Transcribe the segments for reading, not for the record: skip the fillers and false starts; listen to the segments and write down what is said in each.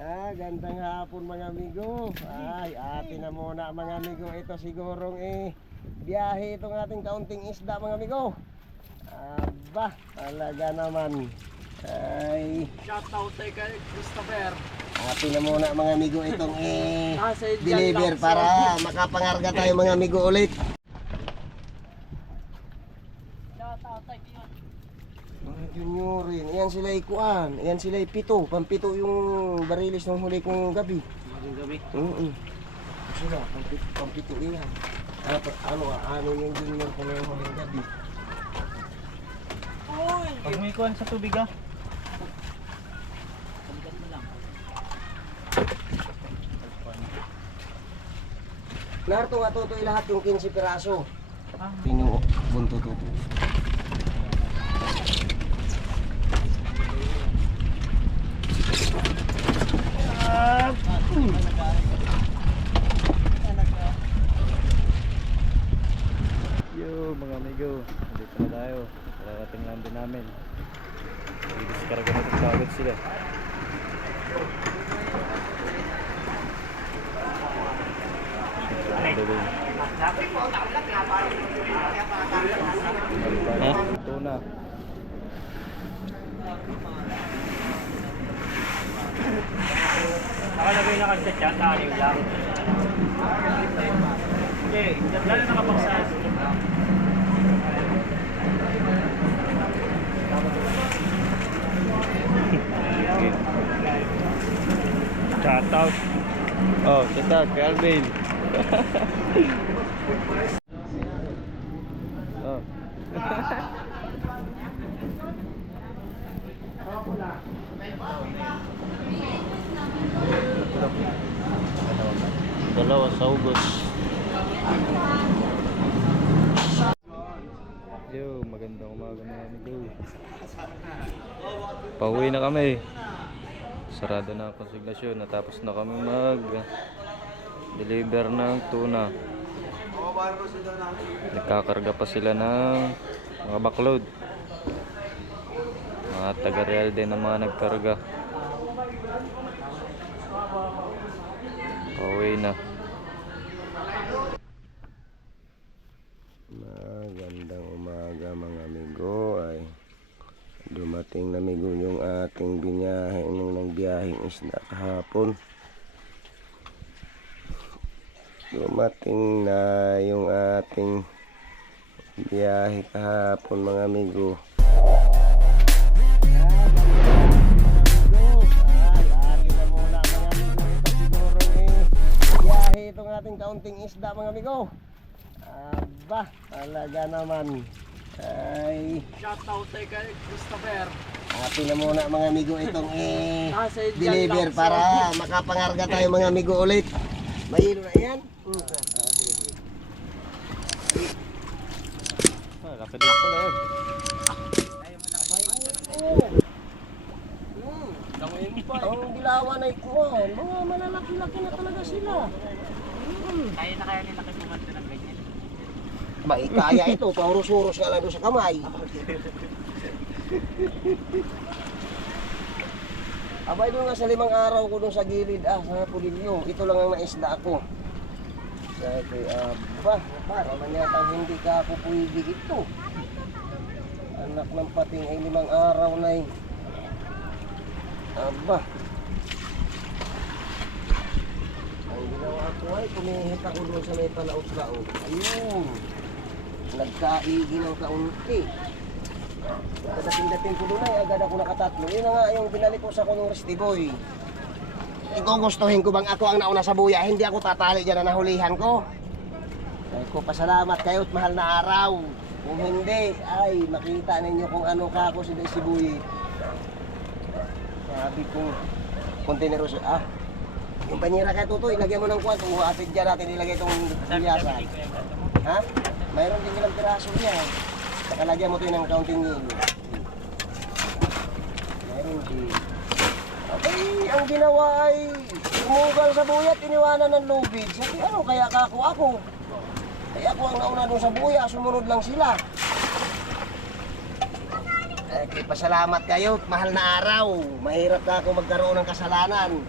Gandang hapon mga amigo. Ay, atin na muna mga amigo. Ito sigurong biyahe itong ating kaunting isda mga amigo. Aba, talaga naman. Ay, Shoutout kay Christopher. atin na muna mga amigo itong deliver para makapangarga tayo mga amigo ulit. Shoutout kay Mga juniorin, iyan sila ikuan, iyan sila pito, pampito yung barilis ng huli kong gabi. Magandang gabi. Sila, pampito iyan. Ano yung junior ko ng huling gabi. Uy! Pag may kuhan sa tubig ah. Pagkat mo lang. Narto nga tutoy lahat yung 15 piraso. Ah. Tingnan mo, bunto tuto. Yo mga amigo, dito na tayo. Kararating lang din namin. Diskarga na itong kagad sila. Ha? Ito na. Nakalagay na kasi sa chat, ayaw lang. Okay, lalo nakapagsaas. Shout out. Oh, shout out kay Alvin. Oh. Dalawa sa ugos. Yo, magandang umaga mga amigo. Pauwi na kami. Sarado na ang konsignasyon. Natapos na kami mag-deliver ng tuna. Nagkakarga pa sila ng mga backload. Mga taga-real din ang mga nagkarga. Pauwi na. Magandang umaga mga amigo. Ay dumating na amigo yung ating binyahe nung nagbiyaheng isda kahapon. Dumating na yung ating biyahe kahapon mga amigo. Biyahe itong ating kaunting isda mga amigo. Aba, talaga naman. Ay, Shoutout kay Christopher. atin na muna mga amigo itong Sa deliver para makapangarga tayo mga amigo ulit. Mahilo na yan. Laki din pala yun. Ang dilawan ay kuwan. Mga malalaki-laki na talaga sila. Kaya na kaya nila kasi kumanta ng ganyan. Kaya ito, paurus-urus ka lang doon sa kamay. Abay doon nga sa 5 araw ko doon sa gilid sa pulilyo. Ito lang ang naisda ako. Sabi, aba, para man yata hindi ka ako pwede ito. Anak ng pating ay 5 araw na aba. Ang ginawa ko ay kumihit ako doon sa may palaot-laot. Ayun. Nagkaigi ng kaunti. Pagdating-dating ko doon ay agad ako nakatatlo. Yun na nga yung binalik ko sa kulong Restiboy. Gugustuhin ko bang ako ang nauna sa buya, hindi ako tatali dyan na nahulihan ko. Ay ko, pasalamat kayo at mahal na araw. Kung hindi, ay makita ninyo kung ano ka ako si Buyi. Sabi kong kontineros, yung panyera kaya tuto, ilagyan mo ng kwan, kung atid dyan natin ilagay itong bulyasan. Ha? Mayroon din ilang piraso yan. Nakalagyan mo ito ng counting yun. Mayroon din. Okay, ang ginawa ay umugal sa buya at iniwanan ng lubid. Sabi, ano kaya ako? Kaya ako ang nauna doon sa buya, sumunod lang sila. Pasalamat kayo, mahal na araw. Mahirap na ako magkaroon ng kasalanan.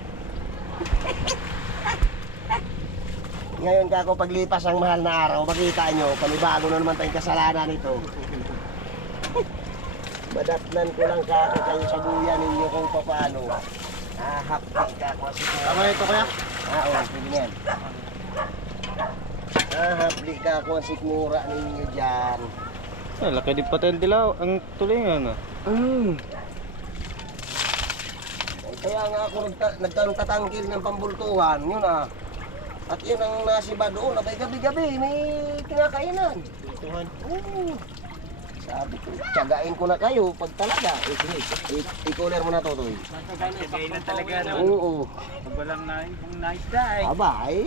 Ngayon kako paglipas ang mahal na araw, makita nyo, panibago na naman tayong kasalanan ito. Madatnan ko lang kako kayo sa buya ninyo kung paano. Hapdi kako kasi. Tama ito kaya? Oo, pwede na yan. Hapdi kako ang sikmura ninyo dyan. Ay, laki din pati ang dilaw. Ang tulingan ah. Kaya nga ako nagtatangkil ng pambultuhan, yun ah. At yun ang nasiba doon, abay gabi-gabi, may kinakainan. Tuhan. Oo. Sabi ko, tiyagain ko na kayo pag talaga. I-cooler mo na to, Toy. Kailan talaga no? Oo. Pag walang naisda eh. Aba, ay...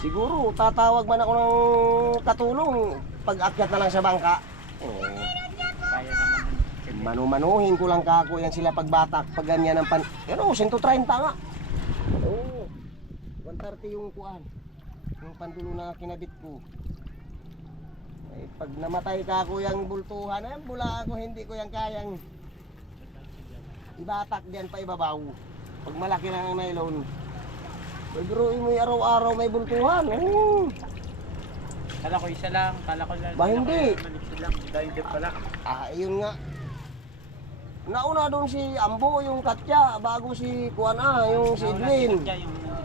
Siguro, tatawag man ako ng katulong pag akyat na lang sa bangka. Oo. Kaya naman. Manu-manuhin ko lang kako yan sila pagbatak, pag ganyan ang pan... Ano, 130 nga. Oo. 130 yung kuan. Yung pandulo na kinabit ko. Eh, pag namatay kako yung bultuhan, eh, bula ako, hindi ko yung kayang ibatak diyan pa ibabaw. Pag malaki lang ang nylon. Pagruin mo yung araw-araw may bultuhan. Oo. Kala ko isa lang. Kala ko lang. Ba, hindi. Maliksi lang. Dahil dyan pala. Yun nga. Nauna doon si Ambo, yung Katya, bago si Kuana, yung si Edwin.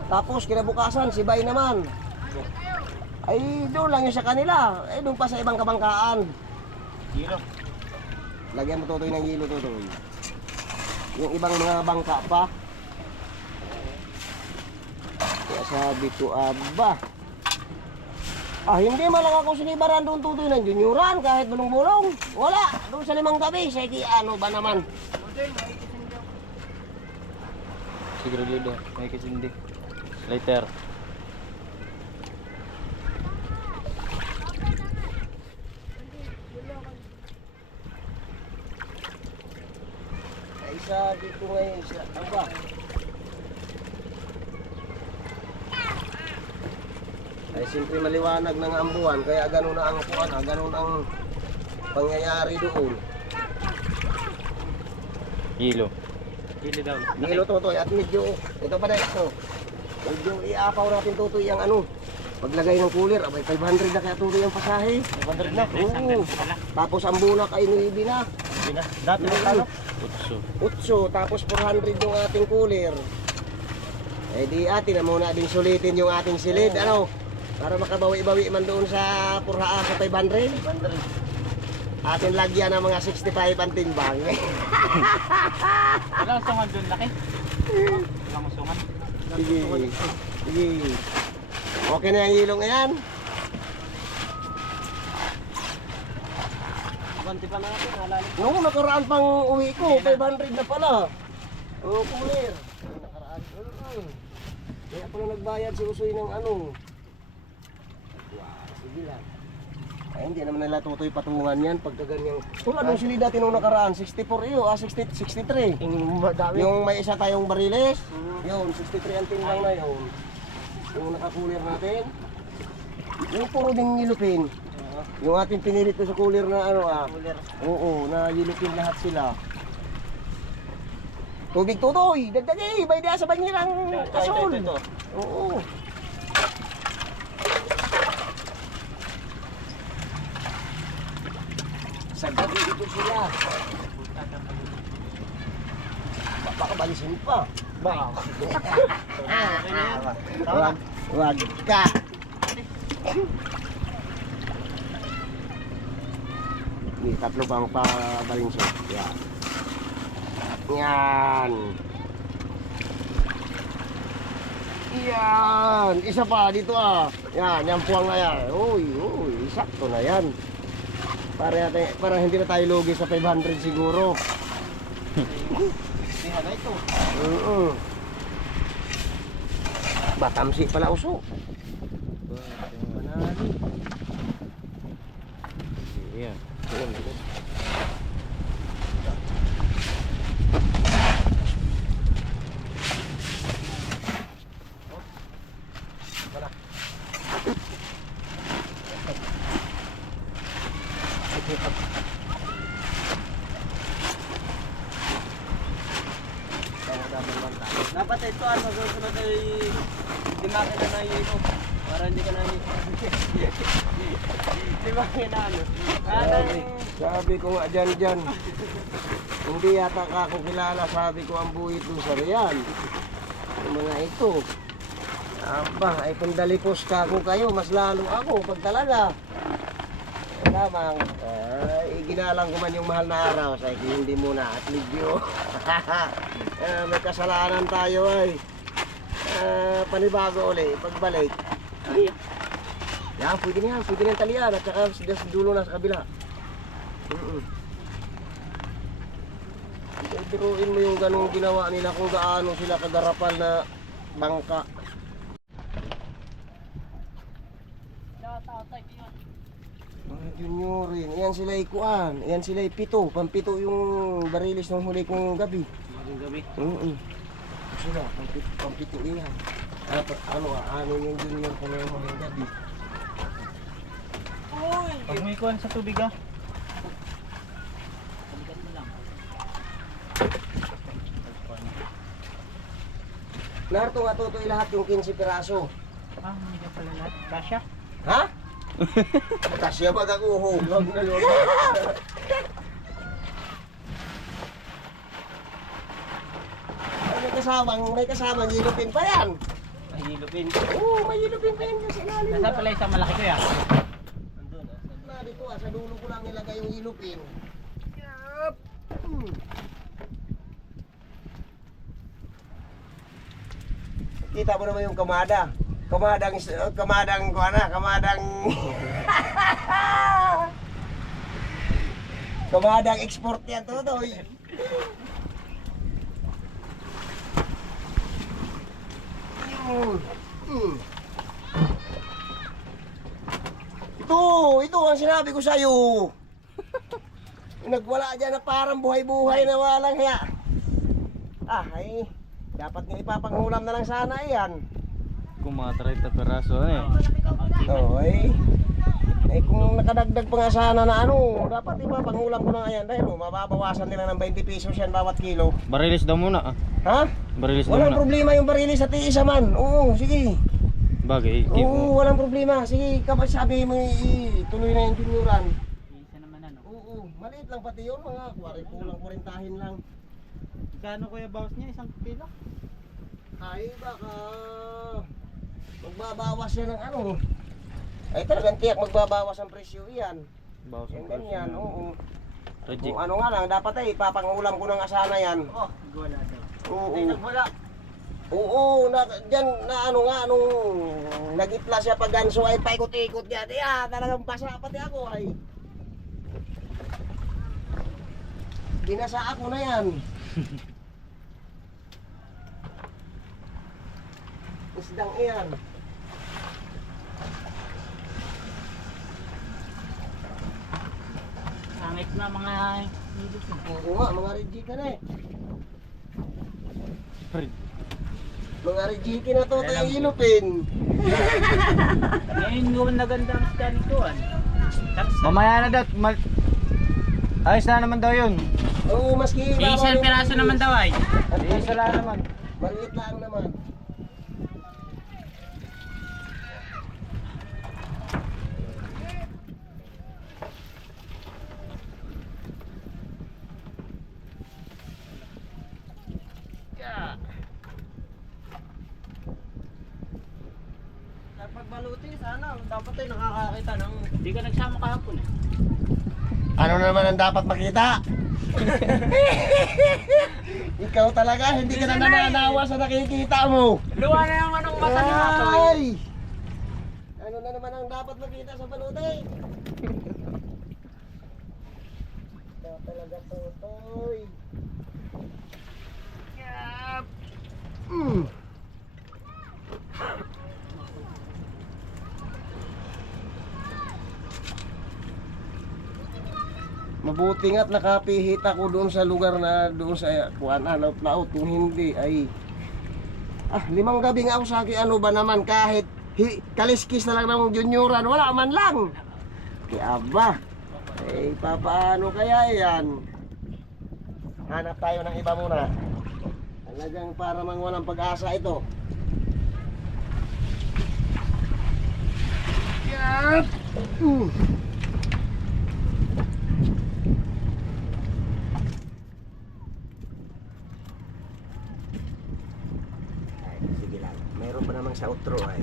Tapos kinabukasan, si Bay naman. Ay, doon lang yung sa kanila. Eh, doon pa sa ibang kabangkaan. Zero. Lagyan mo tutoy ng hilo, tutoy. Yung ibang mga bangka pa. Kaya sabi ko, aba. Hindi man lang ako sinibaran doon tutoy ng junioran kahit bulong-bulong. Wala, doon sa 5 gabi. Sige, ano ba naman? Siguro dito. May kisindi. Later. Ay, sabi ko ngayon siya, aba. Ay, siyempre maliwanag ng ambuan, kaya ganun na ang kuan, ganun ang pangyayari doon. Hilo. Hili daw. Hilo tutoy at medyo, ito pa na ito. Medyo iapaw natin tutoy ang ano. Paglagay ng cooler, abay 500 na kaya tutoy ang pasahe. 500 na. Oo. Tapos ang bulak ay 9 na. Hindi na. Dati na talo. Utso. 8, tapos 400 yung ating cooler. Eh di atin na muna din sulitin yung ating silid, ano? Para makabawi-bawi man doon sa purhaa sa 500. Atin lagyan ng mga 65 ang timbang. Walang usungan doon laki. Walang usungan. Sige. Sige. Okay na yung ilong na yan. Abanti pa natin. Halalim. Nung nakaraan pang uwi ko, 500 na pala. Oo, cooler. Nakaraan. Kaya pala nagbayad si Usoy ng ano. Sige lang. Ay, hindi naman nila tutoy patungan yan pagka ganyan. Tulad ng sili dati nung nakaraan, 64 iyo, 63. Yung may isa tayong bariles, yun, 63 ang timbang na yun. Yung nakakulir natin. Yung puro ding yilupin. Yung ating pinilit ko sa cooler na ano Oo, na yilupin lahat sila. Tubig tutoy, dagdagi, bay diya sa banyerang kasol. Oo. Sa gabi dito sila. Baka balisin pa. Wag ka. Ini tatlo pang pabalinso. Yan. Yan. Yan. Isa pa dito ah. Yan, yung puwang na yan. Uy, sakto na yan. Para hindi na tayo lugi sa 500 siguro. Hindi na ito. Batamsi pala uso. Manali. Yan. Dapat ito sa susunod ay di makina na iinom. Para hindi ka na di makina ano. Sabi ko nga dyan. Hindi yata ako kilala, sabi ko ang buhit doon sa riyan. Yung mga ito. Aba, ay kung dalipos ka kung kayo, mas lalo ako pag talaga. Lamang, ginalang ko man yung mahal na araw. Sabi ko, hindi muna at libyo. May kasalanan tayo ay. Panibago ulit, pagbalik. Yan, pwede na yan. Pwede na yung talian at saka sa dulo na sa kabila. Biruin mo yung ganung ginawa nila kung gaano sila kagarapal na bangka. Mga juniorin, yan sila ikuan, yan sila pito, pampito yung barilis ng huli kong gabi. Maging gabi. Sila, pampito yan. Ano yung junior ko na yung huling gabi. Pag may kuhan sa tubig ah. Pagkat mo lang. Narto nga tutoy lahat yung 15 piraso. Hindi ka pala lahat. Kasya? Ha? Kasya ba kakuho? Huwag na yun. Ay, may kasamang hilupin pa yan. Mahilupin. Oo, may hilupin pa yan kasi ilalim Nasa pala isang malaki ko yan. Andun, dito sa dulo ko lang nilagay yung hilupin. Yup. Kita mo naman yung kamada. Kamadang kamadang export yan Totoy. Ito ang sinabi ko sa'yo. Nagwala dyan na parang buhay-buhay na walang hiya. Ay, dapat nga ipapanghulam na lang sana yan. Kung mga 30 peraso eh. Ay kung nakadagdag pa nga sana na ano, dapat ipapanghulam ko na yan. Dahil mababawasan nila ng 20 pesos yan bawat kilo. Barilis daw muna ah. Ha? Barilis daw Walang muna. problema yung barilis sa tiisa man. Oo, sige. Bagay. Oo, walang problema. Sige, kapag sabi mo tuloy na yung junioran. Isa naman ano. Oo, maliit lang pati yun. Mga 40 lang. Gano'n kuya bawas niya? Isang kilo? Ay, baka magbabawas yan ng ano. Ay talagang tiyak magbabawas ang presyo yan. Bawas Yan ang ganyan, presyo. oo. Reject. Kung ano nga lang, dapat ay papangulam ko ng asana yan. Wala daw. Oo. Nagwala. Oo, dyan na ano nga, nung nag-itla siya pag ganso ay paikot-ikot yan. Talagang basa pati ako ay. Binasa ako na yan. Isdang iyan. Sangit na mga nilip. Oo nga, mga rejiki na eh. Red- Mga rejiki na to tayo ilupin. Ngayon yung naganda ang isda nitoan. Tapos Mamaya na daw. Ayos na naman daw yun. Oo, maski isang piraso naman daw ay. Isa lang naman. Maliit lang naman. Pagbaluti sana, dapat ay nakakakita ng... Hindi ka nagsama kahapon eh. Ano naman ang dapat makita? Ikaw talaga, hindi ka na nananawa sa nakikita mo. Luwa na yung anong mata ni Matoy. Ay! Ano na naman ang dapat makita sa baluti? Ikaw talaga, Totoy. Yap! Mabuti nga't nakapihit ako doon sa lugar na doon sa kuan laut kung hindi ay 5 gabi nga ako sa akin, ano ba naman kahit kaliskis na lang ng junioran wala man lang. Kaya aba papaano kaya yan? Hanap tayo ng iba muna. Talagang para mang walang pag-asa ito. Yan! Ay, sige lang. Mayroon pa namang sa outro ay.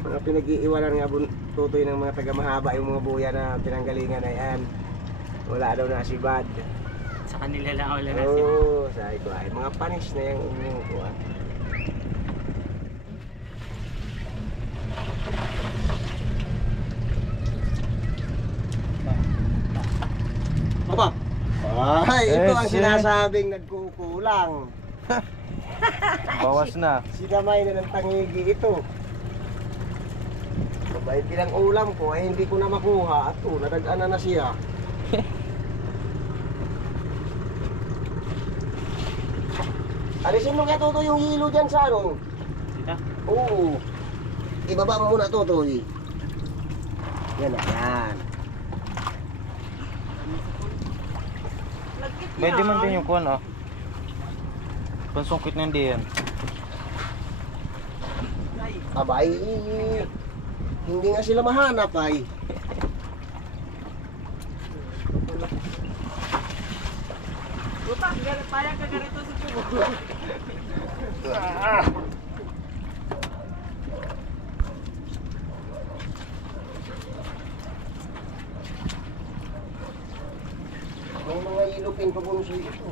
Mga pinag-iiwanan nga tutoy ng mga taga-mahaba yung mga buya na pinanggalingan ay yan. Wala daw na si Bad. Sa kanila lang wala na sila. Oo, sabi ko ay mga panis na yung inyong kuha. Aba! Ay, ito ang Yes, sinasabing nagkukulang. Bawas na. Sinamay na ng tangigi ito. Sabay pinang ulam ko ay hindi ko na makuha at nadagaan na siya. Alisin mo kaya Totoy yung hilo dyan sa ano? Dito? Oo. Ibaba mo muna Totoy. Yan na, yan. Medyo man din yung kuwan ah. Pansungkit na hindi yan. Abay, hindi nga sila mahanap ay. Utang, payag ka ganito sa tubo. Ah. May mga ilupin pa po sa ito.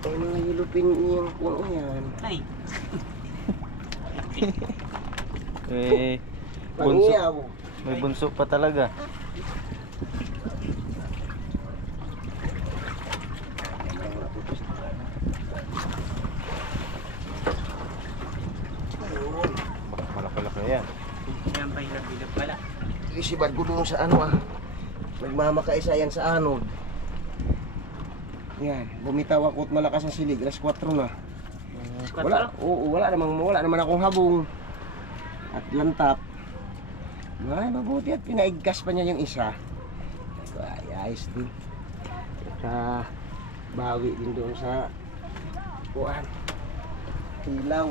May mga ilupin niyang puno yan. Ay, Eh, bunso. Pangiyaw. May bunso pa talaga. Ayun. Malaki-laki yan. yan pa hilap-hilap pala. Isibad ko doon sa ano ah. Nagmamakaisa yan sa anod. Yan, bumitaw ako at malakas ang silig. Alas 4 na. Wala, oo, wala naman akong habong at lantap. Ay, mabuti at pinaigkas pa niya yung isa. Ay, ayos din. Saka bawi din doon sa kuan. Ilaw.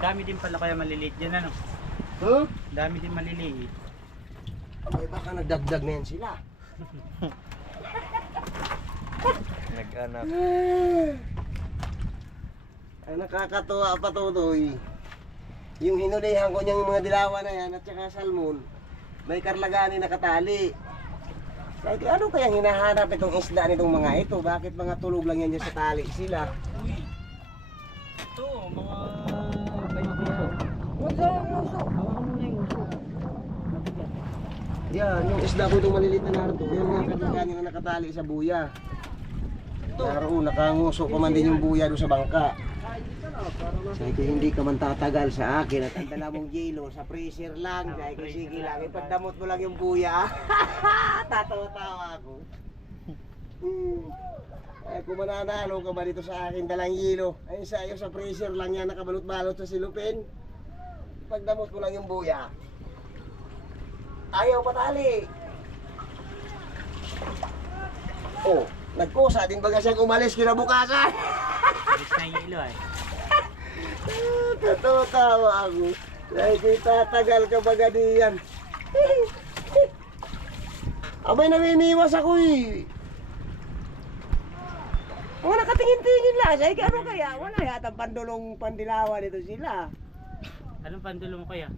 Dami din pala kaya maliliit yan ano? Huh? Dami din maliliit. Ay, baka nagdagdag na yan sila. Nag-anak. Ay, nakakatuwa pa Totoy. Yung hinulihan ko niyang mga dilawan na yan at saka salmon, may karlagani nakatali. Sabi ko, ano kaya hinahanap itong isda nitong mga ito? Bakit mga tulog lang yan dyan sa tali sila? Uy! Ito, mga 20 piso. Wala ang uso. Hawakan mo na yung uso. Yan, yung isda ko itong maliliit na narito, yung mga karlagani na nakatali sa buya. Naroon, nakanguso pa man din yung buya doon sa bangka. Sabi ko, hindi ka man tatagal sa akin at ang dala mong yelo sa freezer lang. Sabi ko, sige lang, ipagdamot mo lang yung buya. Tatawa-tawa ako. Ay, kung mananalo ka ba dito sa akin dalang yelo? Ayun sa iyo, sa freezer lang yan, nakabalot-balot sa silupin. Ipagdamot mo lang yung buya. Ayaw patali. Oh, nagkusa din baga siyang umalis kinabukasan. Alis na yung ilo ay. Tatawa ako. Dahil ko'y tatagal ka baga diyan. Abay, namimiwas ako eh. Mga nakatingin-tingin lang. Sabi ano kaya? Wala yata pandulong pandilawan dito sila. Anong pandulo mo kaya?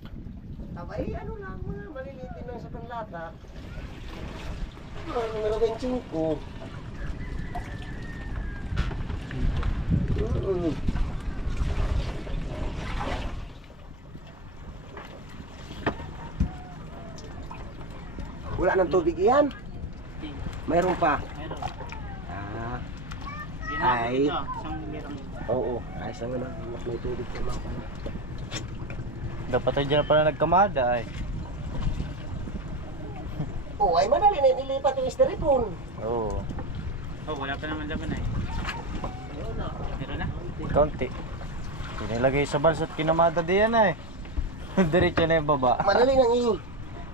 Abay, ano lang, mga malilitin lang sa panlata. Numero 25. Wala nang tubig yan? Hindi. Mayroon pa. Meron. Ah, Ginamit Ay. ito. Isang merong oo. Ayos lang naman. May tubig sa mga pala. Dapat ay dyan pala nagkamada ay. Oo, ay madali na nilipat yung styrofoam. Oo. Oh, wala pa naman laman ay. Meron na? Kaunti. Nilagay sa balsa at kinamada diyan eh. Diretso na yung baba. Madali nang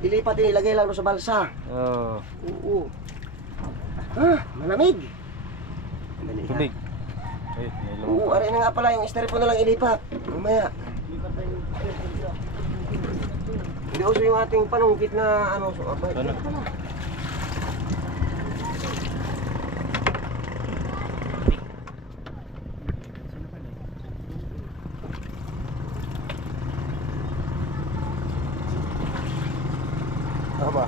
ilipat din, ilagay lang doon sa balsa. Oo. Oo. Malamig. Madali lang. Tubig. Ay, may Oo, lumang. aray na nga pala, yung styrofoam na lang ilipat. Mamaya. Hindi uso yung ating panungkit na ano. So, abay, Ano? pala. Ano ba?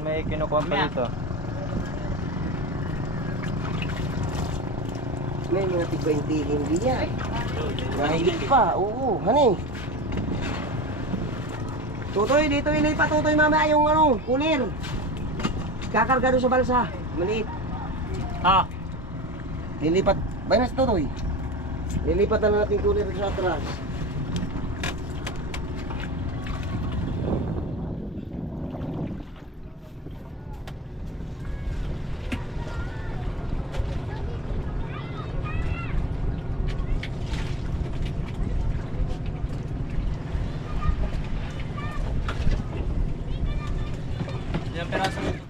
May kinukuha pa dito. May mga tig-20 hindi yan. Nahigit pa, oo, hani. Tutoy, dito ilipat, tutoy mamaya yung ano, kulir. Kakarga doon sa balsa, maliit. Ah, Lilipat, bayas tutoy. Lilipat na lang natin kulir sa atras. ilang peraso mo ito?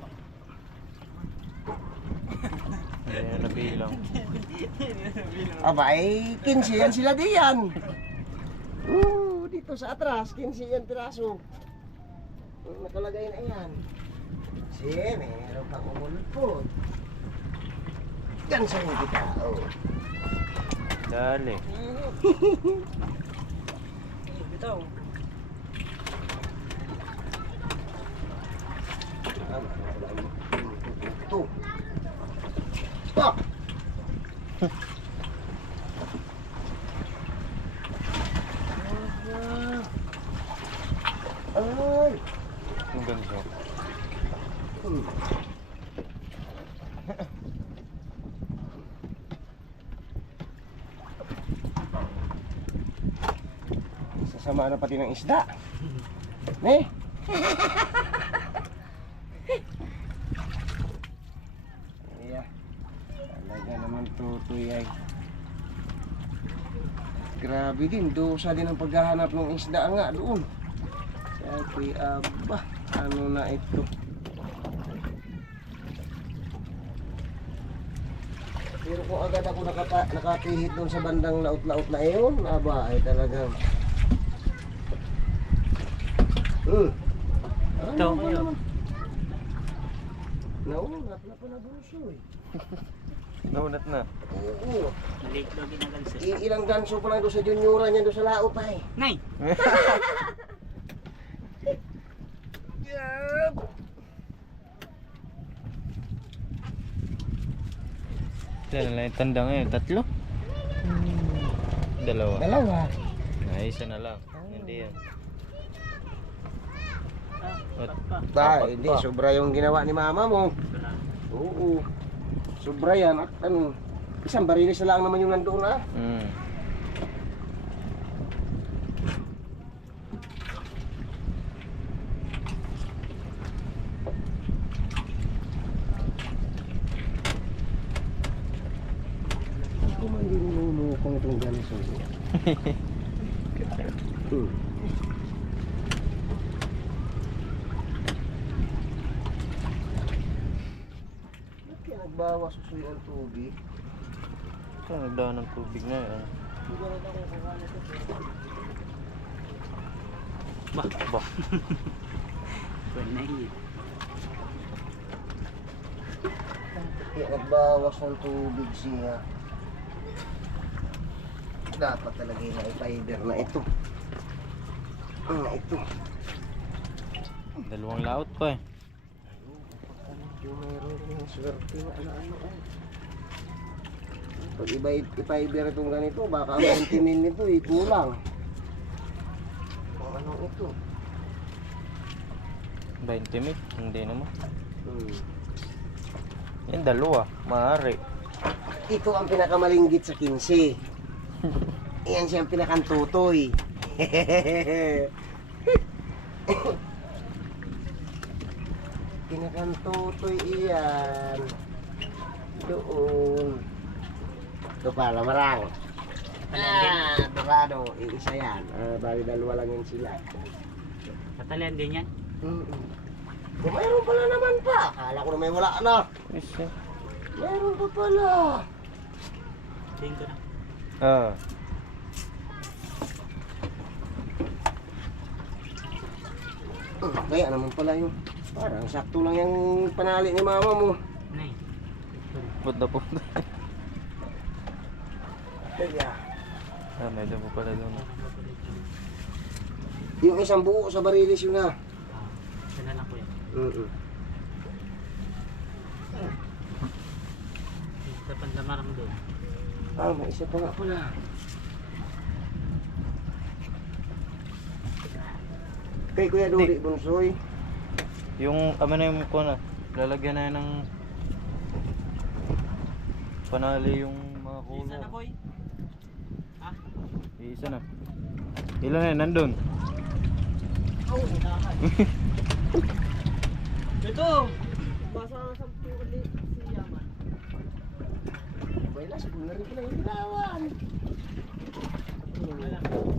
Hindi na nabilang. Abay, 15 yan sila diyan. Dito sa atras, 15 yan piraso. Nakalagay na yan. Siya, meron pang umulpot. Yan sa hindi tao. Dali. Ito. Ito. Stop! Ay! Yung ganito. Sasama na pati ng isda. Ne? Iya. Talaga naman tutoy ay. Grabe din, dosa din ang paghahanap ng isda nga doon. Sabi, aba, ano na ito? Pero kung agad ako nakapihit doon sa bandang laot-laot na iyon, aba, ay talagang... Ito, kayo. Naunat na pala buso eh. Naunat na. Oo. Maliit daw ginagansi. Ilang ganso pa lang doon sa junioran niya doon sa laot ay. Nay! Ilan lang yung tanda ngayon? 3? Dalawa. Dalawa. Ay, isa na lang. Hindi yan. At, Hindi, sobra yung ginawa ni mama mo. Oo. Sobra yan. At ano, isang barilis na lang naman yung nandoon ah. Ako man din nilulukong itong ganso. Ba't kaya nagbawas susuy ang tubig? ito, nagdaan ng tubig na yan. Bah, Bah, pwede na yun. Kaya nagbawas ng tubig siya. Dapat talaga yung fiber na ito. Na ito. dalawang laot pa eh. Medyo mayroon yung swerte na ano ay. Pag i-fiber itong ganito, baka 20 mil nito kulang. Kung ano ito. 20 mil? Hindi naman. Hmm. Yan, dalawa. Maaari. Ito ang pinakamalinggit sa 15. Iyan siya ang pinakantutoy. Kinakantutoy iyan. Doon. Ito pala, marang. Dorado, iisa yan. Bali dalawa lang yan sila. Tatalian din yan. Kung mayroon pala naman pa. Akala ko na may wala na. Isa. Mayroon pa pala. Tingin ko na. Ah. Kaya naman pala yung parang sakto lang yung panali ni mama mo. Nay. Punta punta. Kaya, Ah, medyo po pala doon. yung isang buo sa barilis yun na. Ito na lang kuya. Ito pang lamarang doon. May isa pa nga pala. Kay Kuya Dori Bunsoy. Yung ano na yung ko na, lalagyan na yan ng panali yung mga Isa kulay. na boy. Ah, Isa na. Ilan na yan? Nandun? Oh, nakakan. ito! Basa sa ulit si Yaman. Wala, siguro na rin pala yung ginawan.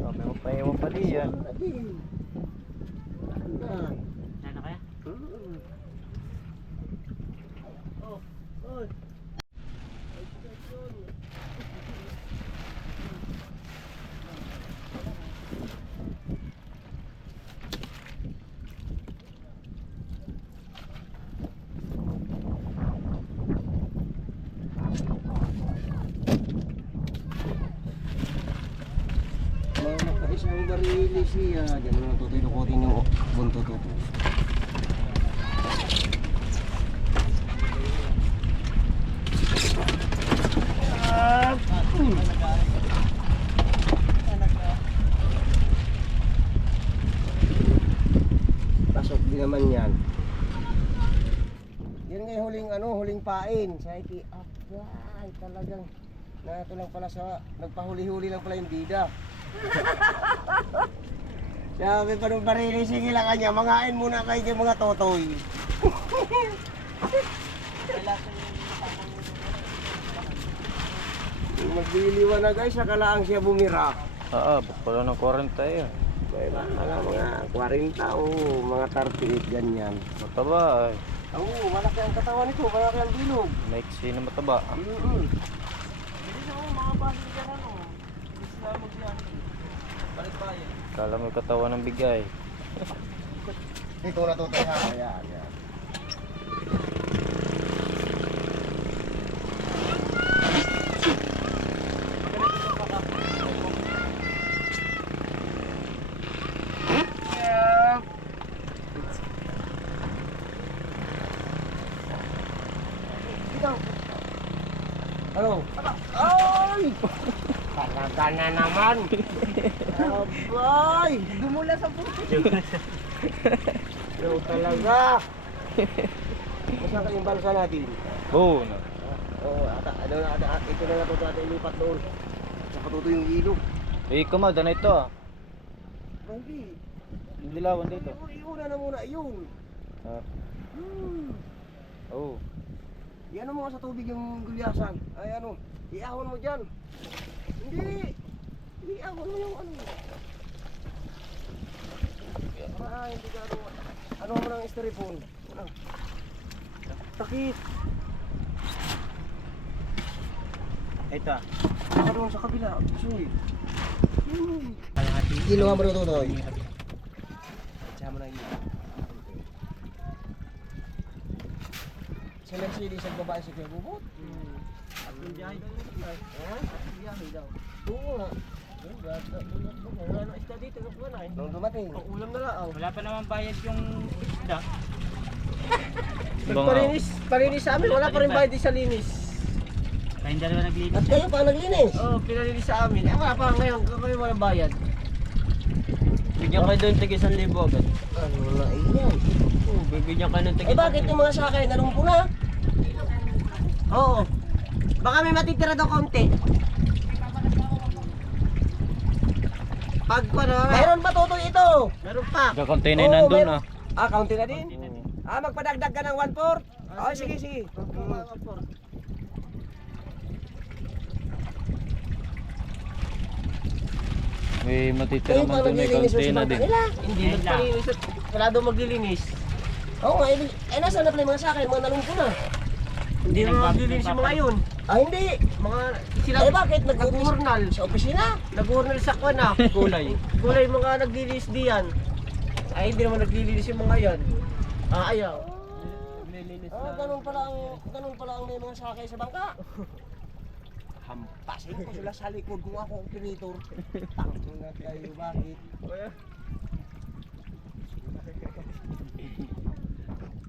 Ah, may mapayawa pa di yan. Yan na kaya? Isang barilis siya. Diyan mo tutuloy-lukutin yung buntot-tuto. Pasok din naman yan. Yan nga yung huling pain. Sa iki, abay, talagang nato lang pala sa, nagpahuli-huli lang pala yung bida. Sabi pa nung barili, sige lang kanya, mangain muna kayo kay mga totoy. Magliliwan na guys, sakalaang siya bumira. Ba't pala ng 40 yun? May mga 40 o mga 38 ganyan. Mataba ay. Oo, malaki ang katawan nito, malaki ang bilog. Maiksi na mataba. Hindi na mga bahay dyan ano. Gusto na magyan. Balik bayan. Kala mo yung katawan ng bigay. Dito na totoy ha. Ayan, ayan. Ano? Ay! Talaga na naman! Abay! Dumula sa puti! Yo talaga! Masaka yung balsa natin? Oo na. Oo, ito na natin natin ilipat doon. Saka tuto yung ilog. Eh, kamada na ito ah. Hindi. Yung dilawan dito. Iuna na muna yun. Ah. Oo. Yan mo sa tubig yung gulyasan. Ay ano, iahon mo dyan. Hindi. Iahon mo yung ano. Hindi ka ano mo ng styrofoam. Ano? Takip. Ito. Saka doon sa kabila. Suy. Kiluha mo ito doon. Sama na yun. Sa Mercedes ang babae si Kuya Bubot. At yung biyahe daw yun. Ha? Yung biyahe daw. Oo nga. Wala na isda dito. Wala eh. Nung dumating. Ulam na lang. Wala pa naman bayad yung isda. Palinis sa amin, wala pa rin bayad sa linis. Kayong dalawa naglinis. At kayo pa naglinis. Oo, pinalinis sa amin. Wala pa ngayon, kami wala bayad. Bigyan kayo doon tig 1,000 agad. Ano na iyan? Bibigyan kayo ng tig Eh bakit yung mga sakay narumpo na? Oo. Baka may matitira daw konti. Pag ano, Mayroon pa tutoy ito. meron pa. Kakontainer nandun ah. Ah, kaunti na din? Magpadagdag ka ng 1/4? Oh, sige, sige. May matitira man doon, may konti na din. Hindi nagpalinis at wala daw maglilinis. Oo nga, nasaan na pala yung mga sakit? Mga nalungko na. Hindi na maglilinis yung mga yun. Hindi. Mga sila Bakit? nag-urnal. Sa opisina? Nag-urnal sa kwan ah. Gulay. Gulay mga naglilinis diyan. Ay hindi naman naglilinis yung mga yan. Ayaw. Nililinis na. Ganun pala ang may mga sakay sa bangka. Hampasin ko sila sa likod kung ako ang operator. Tangin na kayo, bakit?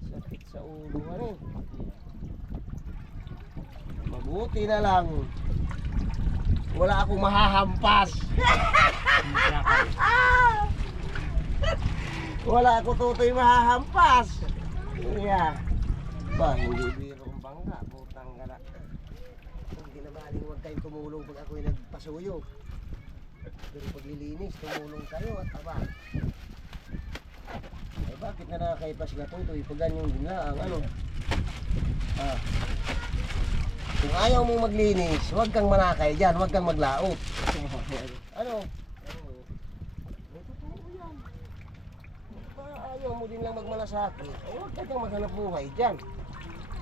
Sakit sa ulo, ano? Mabuti na lang. Wala akong mahahampas. Wala ako tutoy mahahampas. Yeah. Ba, hindi biro ang bangka. Putang gana. Hindi na maling huwag kayong tumulong pag ako'y nagpasuyo. Pero paglilinis, tumulong kayo at aba. Ay bakit na nakakaipas ka tutoy? Pag ganyan din na ang ano. Kung ayaw mong maglinis, huwag kang manakay dyan, huwag kang maglaot. Ano? May totoo yan. Kung ayaw mo din lang magmalasakit, huwag ka kang maghanap buhay dyan.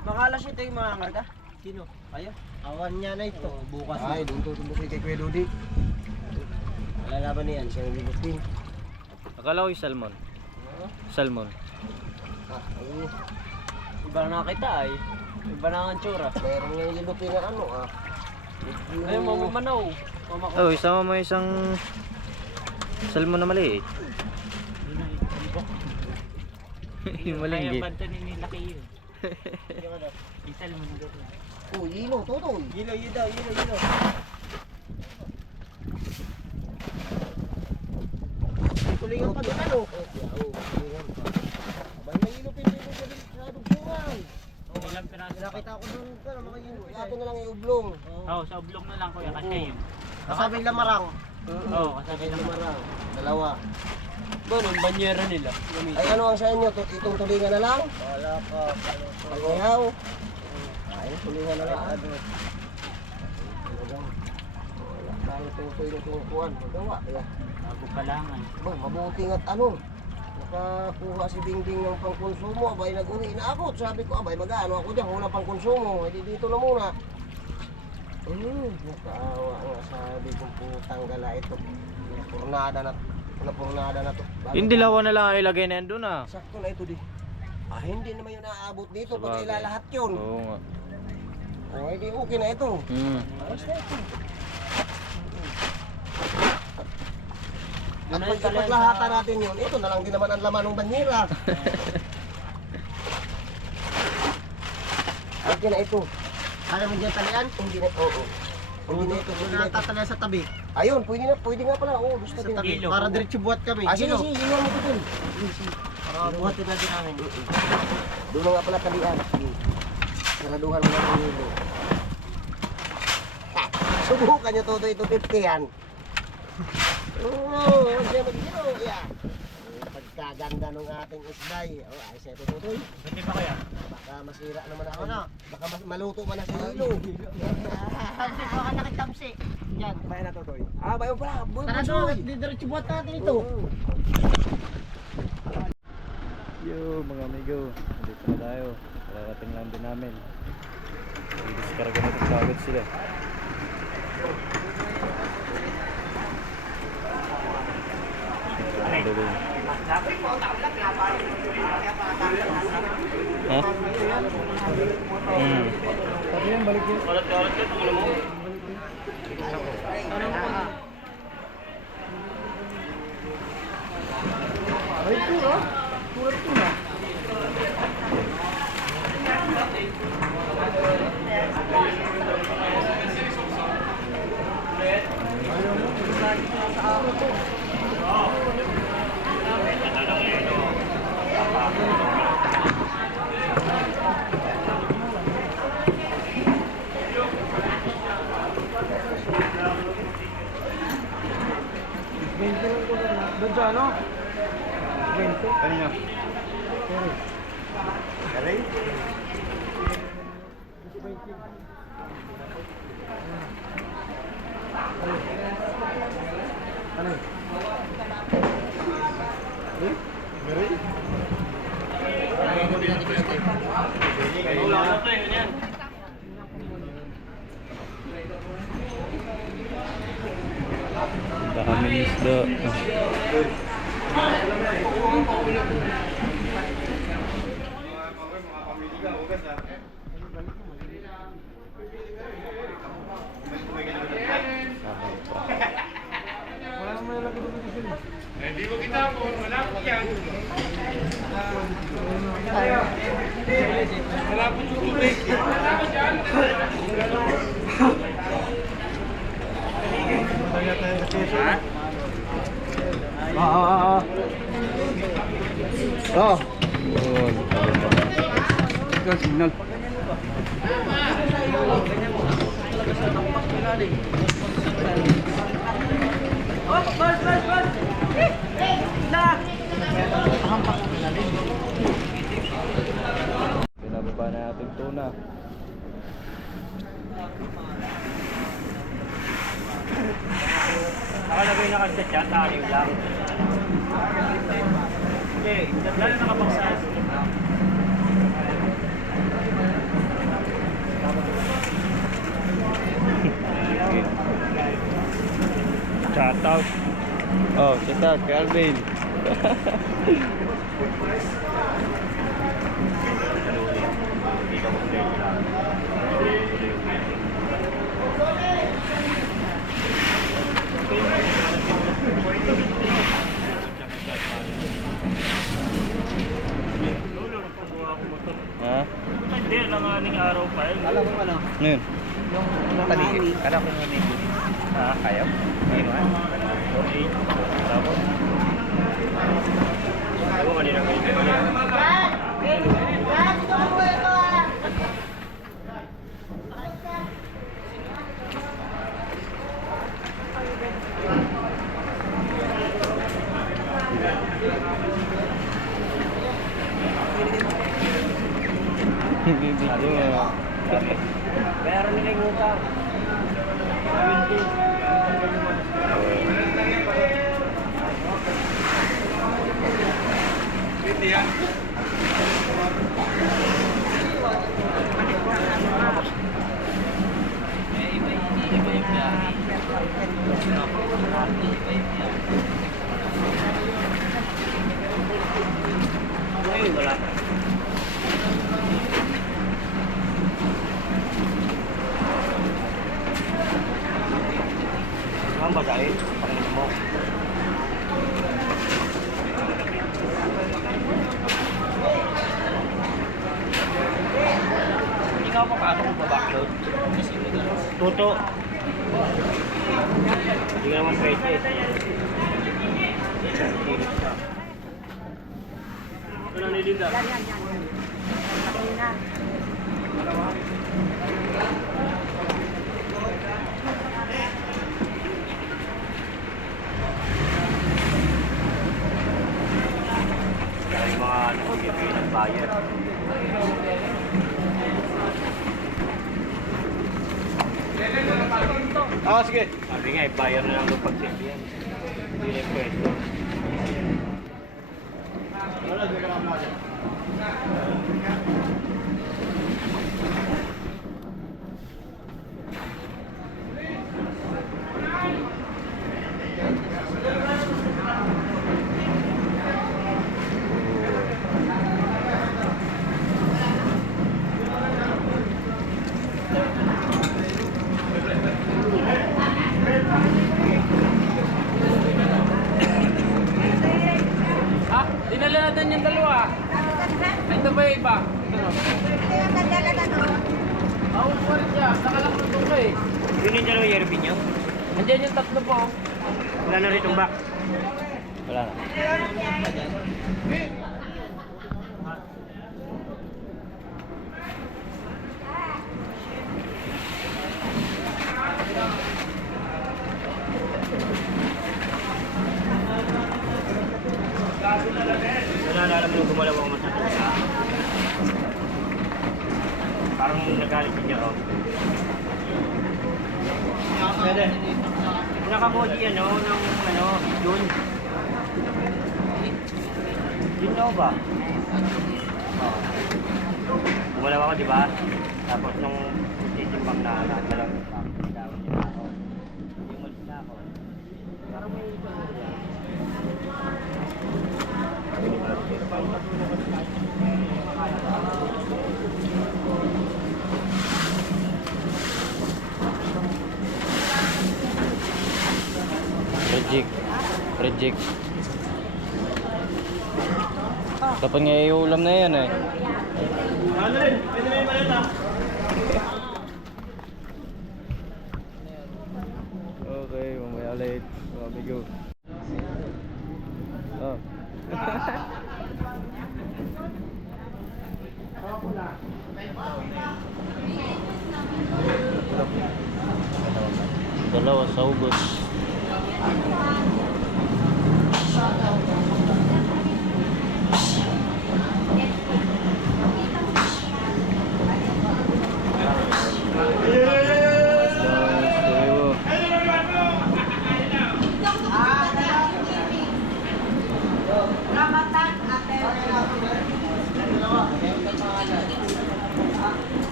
Baka alas ito yung mga karga. Sino? Kayo? Awan niya na ito. Bukas Ay, doon tutumbok kay Kuya Dodi. Malalaban niyan. Siya yung libutin. Akala ko yung salmon. Salmon. Ay, Iba na nakita ay. Iba na ang tsura. mayroon nga yung lupin na ano Ayun, mamamanaw. Mama ko. Oh, isama mo isang salmon na maliit. Yung malinggit. Oh, yilo, tutoy. Yilo, yilo daw, yilo, yilo. Tulingan pa doon ano? Tulingan pa. Abay, may ilupin dito sa dugsungan. Ilang piraso? Nakita ko doon ka na mga yilo. Ato na lang yung ublong. Oo, sa oblong na lang kuya kasi yun. Kasabing lamarang. Oo, kasabi lang. Marang. Dalawa. Doon, ang banyera nila. Ay ano ang sa inyo? Itong tulingan na lang? Wala ka. Pag-ihaw? Ay, tulingan na lang. Wala tayo tutoy na tungkuan. Magawa. Kaya, Bago pa lang ay. mabuti nga't ano. Nakakuha si Dingding ng pangkonsumo. Abay, nag-uwi na ako. Sabi ko, abay, mag-ano ako dyan. Wala pang konsumo. Hindi dito na muna. Nakaawa nga sabi kong putang gala ito. Napurnada na to. Yung dilawan na lang ang ilagay na yan doon ah. Sakto na ito di. Hindi naman yun naaabot dito pag Sabagay. ilalahat yun. Oo nga. Hindi okay na ito. Ayos na ito. At pag paglahatan natin yun, ito na lang din naman ang laman ng banyera. Okay na ito. Kaya mo dyan talian? Hindi na, oo. Hindi na ito, hindi na ito. Natatala sa tabi. Ayun, pwede nga pala. Oo, gusto Sa din. tabi. Kilo. Para diretso buhat kami. Sige, sige, iwan mo ito dun. Para buhatin natin namin. Doon na nga pala talian. Saraduhan mo na ng hilo. Subukan nyo todo ito 50 yan. Oo, huwag siya mag-hilo. Yeah. Pagkaganda ng ating isday. Ayos na ito tutoy. Hindi pa kaya? Baka masira naman ako na. Baka maluto pa na sa hilo. Tamsi, baka nakitamsi. Yan. Bayan na tutoy. Bayan pala. Tara doon, diretso buhat natin ito. Yo mga amigo, dito na tayo. Kararating lang din namin. Diskarga na itong kagad sila. Ha? Sabi yan, balik yun. Ay, ito ah. Tulad ito na. Ayaw mo, lagi na sa araw to. Doon sa ano? 20? Kanina. Sorry. Daming isda. Oh. Signal. Pinababa na natin tuna. Nakalagay na kasi sa chat, aliw lang. Hindi, lalo nakapagsaas. Shout out. Oh, shout out kay Alvin. Ha? Hindi, langaning araw pa yun. Alam mo ano? Ngayon. Yung panigit. Alam ko yung panigit. Kaya? Hindi mo. Okay. Tapos? Ako kanina kayo. Video. Meron nila yung utang. Ayun, wala. Ang bagay, panginoon mo. Hindi ka papasok kung babackload. Tuto. Hindi ka naman pwede. Ito na nilinda. Yung mga nagbibigay ng buyer. Sige. Sabi nga, buyer na lang doon pag-save yan. Hindi na yung pwesto. Dinala natin yung dalawa. Ito ba yung iba? Ako po rin siya. Nakalakot ko eh. Yun yung dalawa yerbin nyo? Andiyan yung tatlo po. Wala na rin itong back. Wala na. Wala na alam mo gumalaw ako matutulog. Parang nagalit si Jero. Nakabody ano, ng ano, June. June na ba? Oo. Bumalaw ako, di ba? Tapos nung titimbang na nagalaw yung tawag niya ako. Yung ulit na ako. Parang may Reject. Dapat nga iulam na yan eh. Ano rin? Pwede may malita. Okay, mamaya ulit. Mga amigo. Oh. Dalawa sa ubos.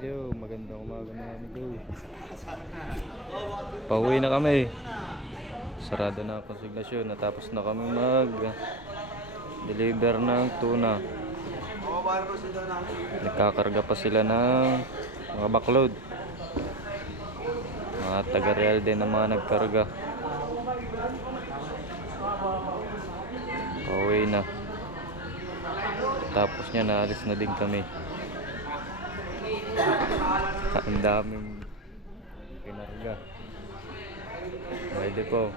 Yo, magandang umaga mga amigo. Pauwi na kami. Sarado na ang konsignasyon. Natapos na kami mag-deliver ng tuna. Nagkakarga pa sila ng mga backload. Mga taga-real din ang mga nagkarga. Pauwi na. Tapos niya naalis na din kami. Ang daming kinarga. Pwede po.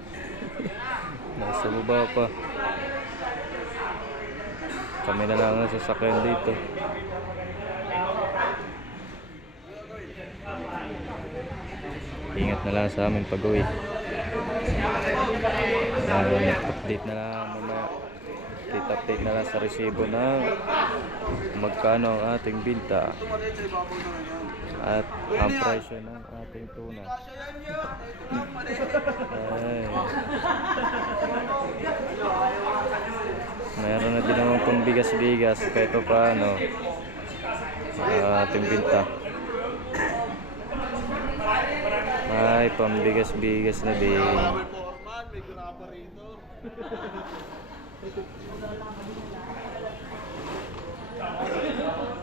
Nasa baba pa. Kami na lang ang sasakyan dito. Ingat na lang sa amin pag-uwi. Update na lang mamaya. Update na lang sa resibo na magkano ang ating binta at ang presyo ng ating tuna. Ay. Meron na din naman pang bigas-bigas kahit pa paano ating binta. Ay, pambigas-bigas na din.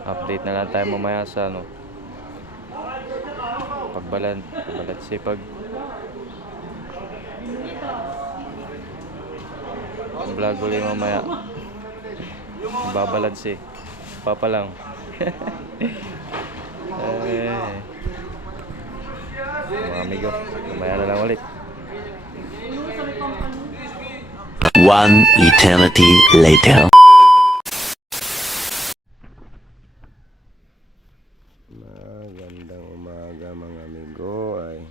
Update na lang tayo mamaya sa ano, pagbalanse vlog ulit mamaya. Babalanse papa lang. Mga amigo, mamaya na lang ulit. One eternity later. Magandang umaga mga amigo. Ay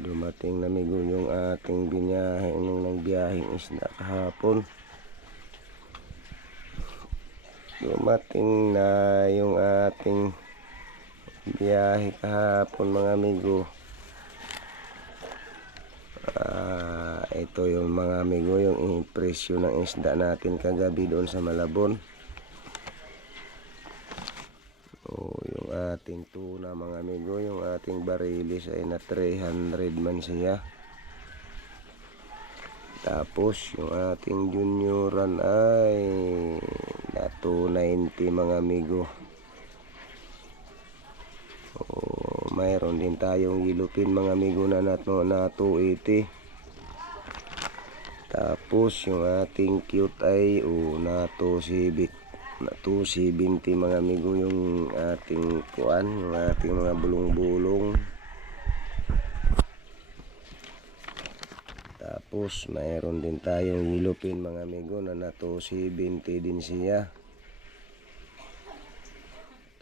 dumating na amigo yung ating binyahe nung nagbiyaheng isda kahapon. Dumating na yung ating biyahe kahapon mga amigo. Ito yung mga amigo, yung presyo ng isda natin kagabi doon sa Malabon. Yung ating tuna mga amigo, yung ating barilis ay na 300 man siya. Tapos yung ating junioran ay na 290 mga amigo. Mayroon din tayong yellowfin mga amigo na 280. Tapos yung ating cute ay na 270 mga amigo, yung ating kuan, yung ating mga bulong-bulong. Tapos mayroon din tayong yellowfin mga amigo na 270 din siya.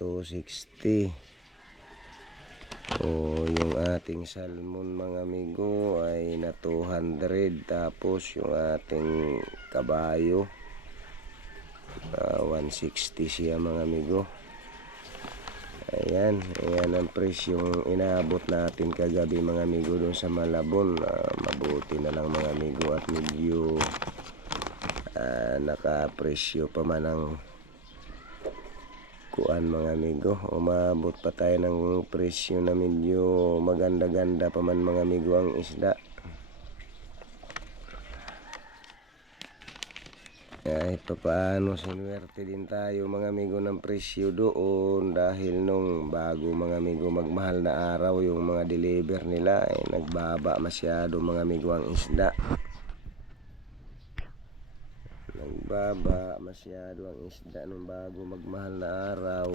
260. Yung ating salmon mga amigo ay na 200, tapos yung ating kabayo 160 siya mga amigo. Ayan ang presyong inaabot natin kagabi mga amigo doon sa Malabon. Mabuti na lang mga amigo at medyo nakapresyo pa man ang kuan mga amigo. Umabot pa tayo ng presyo na medyo maganda-ganda pa man mga amigo ang isda. Kahit paano sinuwerte din tayo mga amigo ng presyo doon, dahil nung bago mga amigo magmahal na araw yung mga deliver nila ay nagbaba masyado mga amigo ang isda. Nagbaba masyado ang isda nung bago magmahal na araw.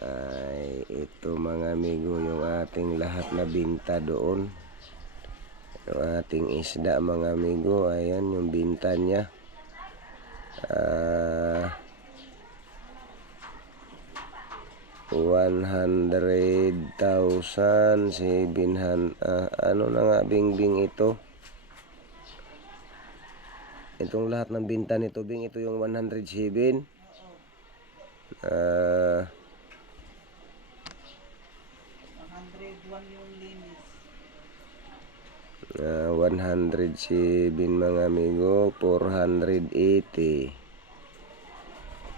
Ay ito mga amigo yung ating lahat na binta doon. Yung ating isda mga amigo, ayan yung binta niya. 100,700 ano na nga bingbing ito. Itong lahat ng binta nito bing, ito yung 107. 107 mga amigo, 480.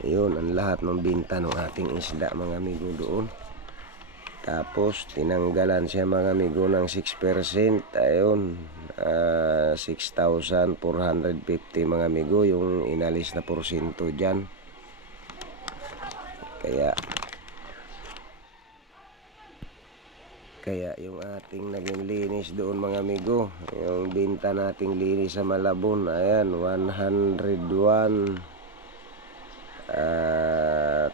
Yun ang lahat ng binta ng ating isda mga amigo doon. Tapos tinanggalan siya mga amigo ng 6%. Ayun, 6,450 mga amigo yung inalis na porsyento dyan. Kaya yung ating naging linis doon mga amigo, yung binta nating linis sa Malabon, ayan 101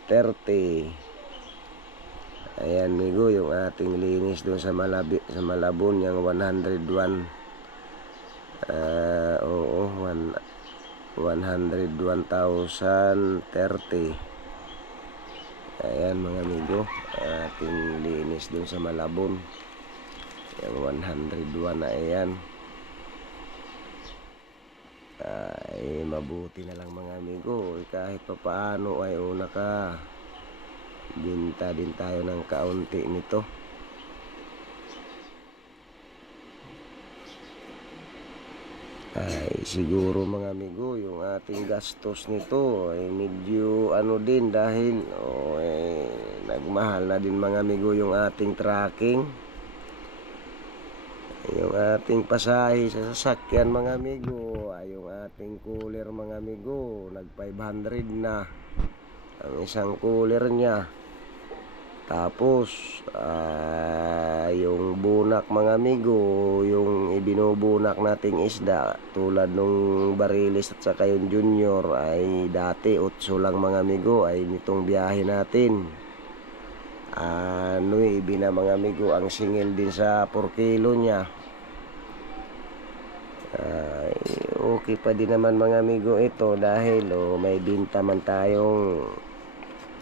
30. Ayan amigo yung ating linis doon sa Malabon, yung 101 101,030. Ayan mga amigo, ating linis dun sa Malabon, yung 101 na ayan. Ay mabuti na lang mga amigo, kahit pa paano ay una ka binta din tayo ng kaunti nito. Ay siguro mga amigo yung ating gastos nito ay medyo ano din, dahil nagmahal na din mga amigo yung ating tracking, yung ating pasahe sa sasakyan mga amigo, ay yung ating cooler mga amigo nag 500 na ang isang cooler niya. Tapos yung bunak mga amigo, yung ibinubunak nating isda tulad nung Barilis at saka yung Junior, ay dati 8 lang mga amigo, ay nitong biyahe natin ibina mga amigo ang singil din sa 4 kilo niya. Okay pa din naman mga amigo ito, dahil may binta man tayong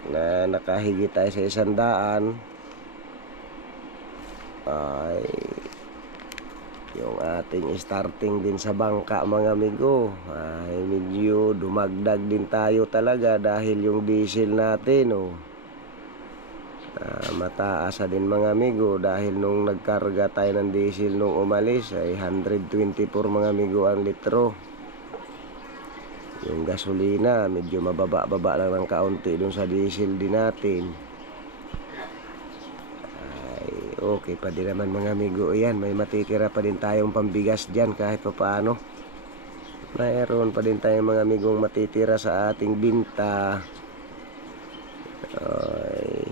na nakahigit tayo sa 100. Ay yung ating starting din sa bangka mga amigo ay medyo dumagdag din tayo talaga, dahil yung diesel natin mataas din mga amigo, dahil nung nagkarga tayo ng diesel nung umalis ay 124 mga amigo ang litro. Yung gasolina medyo mababa lang ng kaunti dun sa diesel din natin. Ay okay pa din naman mga amigo. Ayan, may matitira pa din tayong pambigas dyan kahit pa paano. Mayroon pa din tayong mga amigong matitira sa ating binta. Ay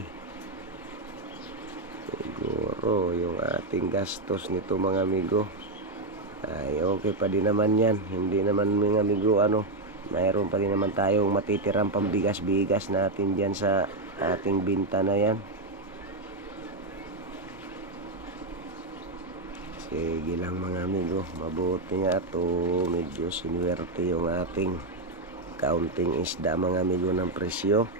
siguro yung ating gastos nito mga amigo ay okay pa din naman yan. Hindi naman mga amigo mayroon pa rin naman tayong matitirang pambigas-bigas natin dyan sa ating binta na yan. Sige lang mga amigo, mabuti nga ito, medyo sinuwerte yung ating kaunting isda mga amigo ng presyo.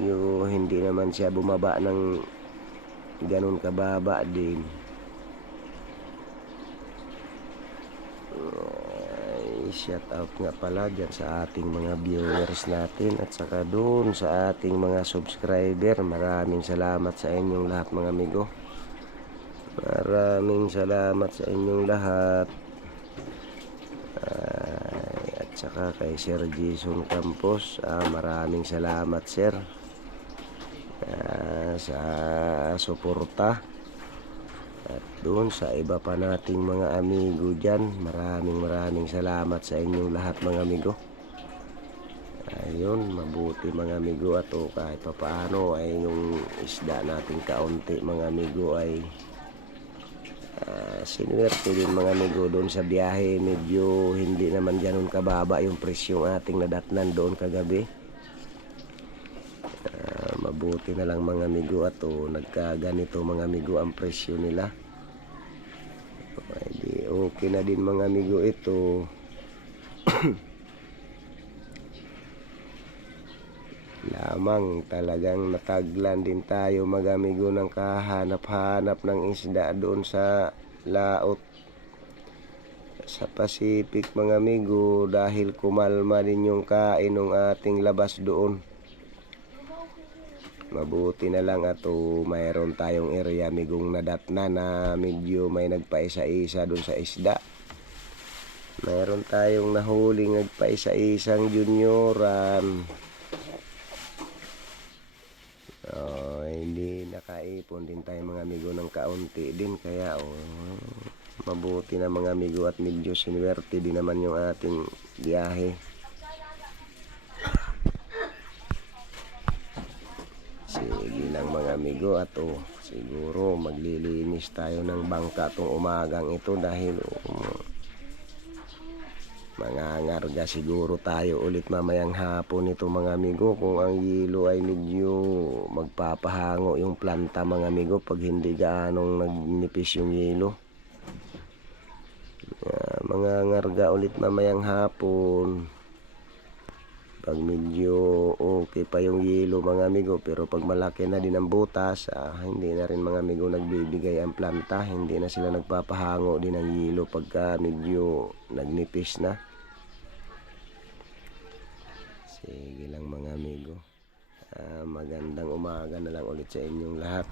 medyo hindi naman siya bumaba ng ganun kababa din. Shout out nga pala dyan sa ating mga viewers natin at saka doon sa ating mga subscriber. Maraming salamat sa inyong lahat mga amigo. Maraming salamat sa inyong lahat. At saka kay Sir Jason Campos, maraming salamat sir sa suporta. At doon sa iba pa nating mga amigo dyan, maraming salamat sa inyong lahat mga amigo. Ayun, mabuti mga amigo, at kahit pa paano ay yung isda nating kaunti mga amigo ay sinuwerte din mga amigo. Doon sa biyahe medyo hindi naman ganun kababa yung presyong ating nadatnan doon kagabi. Mabuti na lang mga amigo at nagkaganito mga amigo ang presyo nila. Ay, okay na din mga amigo ito. Lamang talagang nataglan din tayo mga amigo ng kahanap-hanap ng isda doon sa laot sa Pacific mga amigo, dahil kumalma din yung kain ng ating labas doon. Mabuti na lang mayroon tayong area migong nadatna na medyo may nagpaisa-isa doon sa isda. Mayroon tayong nahuling nagpaisa-isang junioran. Hindi nakaipon din tayo mga amigo ng kaunti din, kaya mabuti na mga amigo at medyo sinuwerte din naman yung ating biyahe. Sige lang mga amigo, at siguro maglilinis tayo ng bangka tong umagang ito dahil mangangarga siguro tayo ulit mamayang hapon ito mga amigo, kung ang yelo ay medyo magpapahango yung planta mga amigo pag hindi gaanong nagnipis yung yelo. Mangangarga ulit mamayang hapon pag medyo okay pa yung yelo mga amigo, pero pag malaki na din ang butas, hindi na rin mga amigo nagbibigay ang planta, hindi na sila nagpapahango din ng yelo pagka medyo nagnipis na. Sige lang mga amigo, magandang umaga na lang ulit sa inyong lahat.